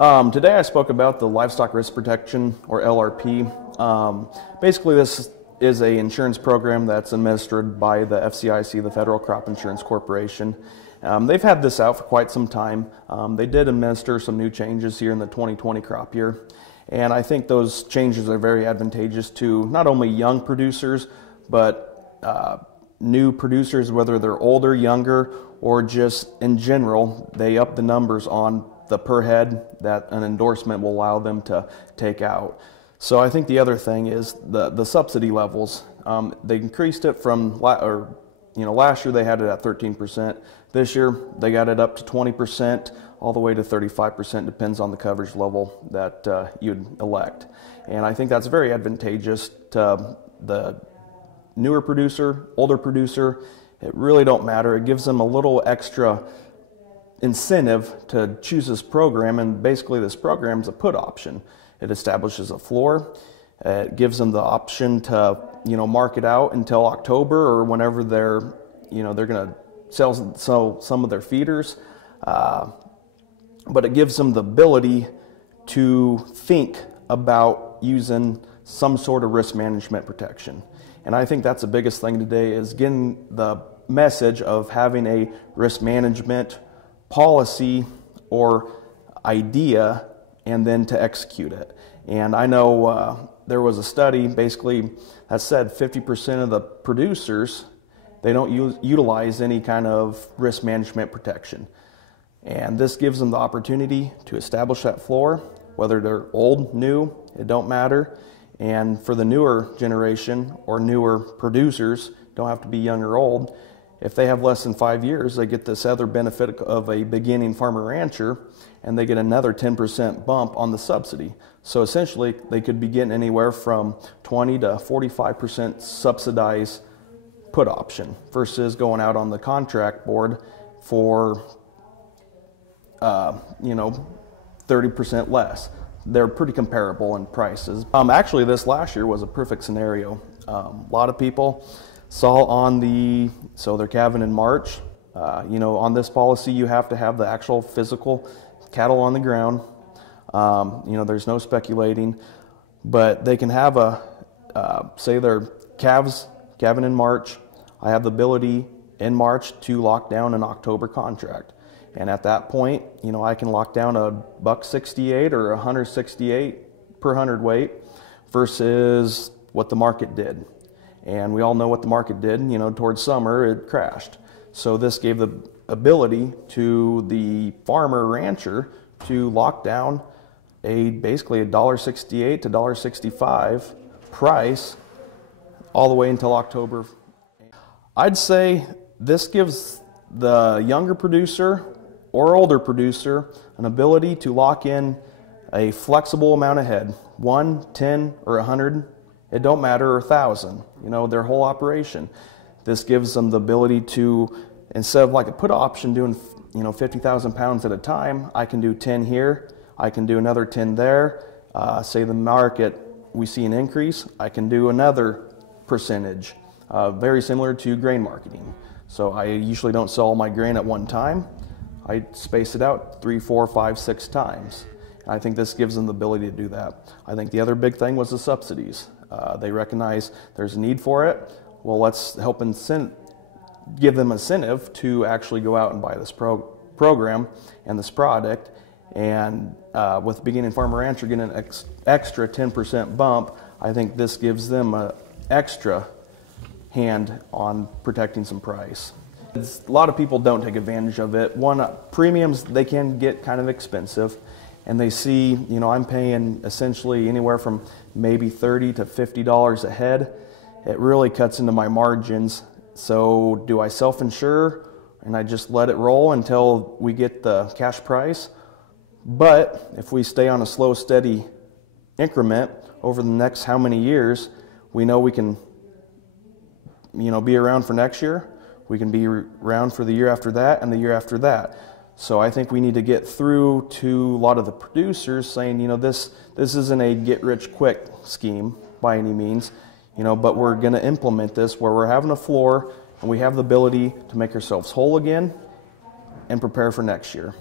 Today I spoke about the Livestock Risk Protection, or LRP. Basically, this is an insurance program that's administered by the FCIC, the Federal Crop Insurance Corporation. They've had this out for quite some time. They did administer some new changes here in the 2020 crop year, and I think those changes are very advantageous to not only young producers, but new producers, whether they're older, younger, or just in general. They up the numbers on the per head that an endorsement will allow them to take out. So I think the other thing is the subsidy levels. They increased it from, last year they had it at 13%. This year they got it up to 20%, all the way to 35%, depends on the coverage level that you'd elect. And I think that's very advantageous to the newer producer, older producer. It really don't matter. It gives them a little extra incentive to choose this program, and basically this program is a put option. It establishes a floor. It gives them the option to mark it out until October or whenever they're going to sell some of their feeders, but it gives them the ability to think about using some sort of risk management protection. And I think that's the biggest thing today, is getting the message of having a risk management policy or idea, and then to execute it. And I know there was a study basically that said 50% of the producers, they don't utilize any kind of risk management protection. And this gives them the opportunity to establish that floor, whether they're old, new, it don't matter. And for the newer generation or newer producers, don't have to be young or old, if they have less than 5 years, they get this other benefit of a beginning farmer rancher, and they get another 10% bump on the subsidy. So essentially, they could be getting anywhere from 20 to 45% subsidized put option versus going out on the contract board for 30% less. They're pretty comparable in prices. Actually, this last year was a perfect scenario. A lot of people saw on so they're calving in March. On this policy, you have to have the actual physical cattle on the ground. There's no speculating, but they can have say their calves calving in March. I have the ability in March to lock down an October contract. And at that point, I can lock down a $168 or $168 per hundredweight versus what the market did. And we all know what the market did. Towards summer, it crashed. So this gave the ability to the farmer rancher to lock down basically a $1.68 to $1.65 price all the way until October. I'd say this gives the younger producer or older producer an ability to lock in a flexible amount of head, 1, 10, or 100. It don't matter, or 1,000, their whole operation. This gives them the ability to, instead of like a put option doing 50,000 pounds at a time, I can do 10 here, I can do another 10 there. Say the market, we see an increase, I can do another percentage, very similar to grain marketing. So I usually don't sell all my grain at one time. I space it out 3, 4, 5, 6 times. And I think this gives them the ability to do that. I think the other big thing was the subsidies. They recognize there's a need for it. Well, let's help give them incentive to actually go out and buy this program and this product. And with beginning farmer rancher getting an extra 10% bump, I think this gives them an extra hand on protecting some price. A lot of people don't take advantage of it. One, premiums, they can get kind of expensive, and they see, I'm paying essentially anywhere from maybe $30 to $50 a head. It really cuts into my margins. So do I self-insure and I just let it roll until we get the cash price? But if we stay on a slow, steady increment over the next how many years, we know we can be around for next year. We can be around for the year after that and the year after that. So I think we need to get through to a lot of the producers saying, this isn't a get-rich-quick scheme by any means, but we're going to implement this where we're having a floor and we have the ability to make ourselves whole again and prepare for next year.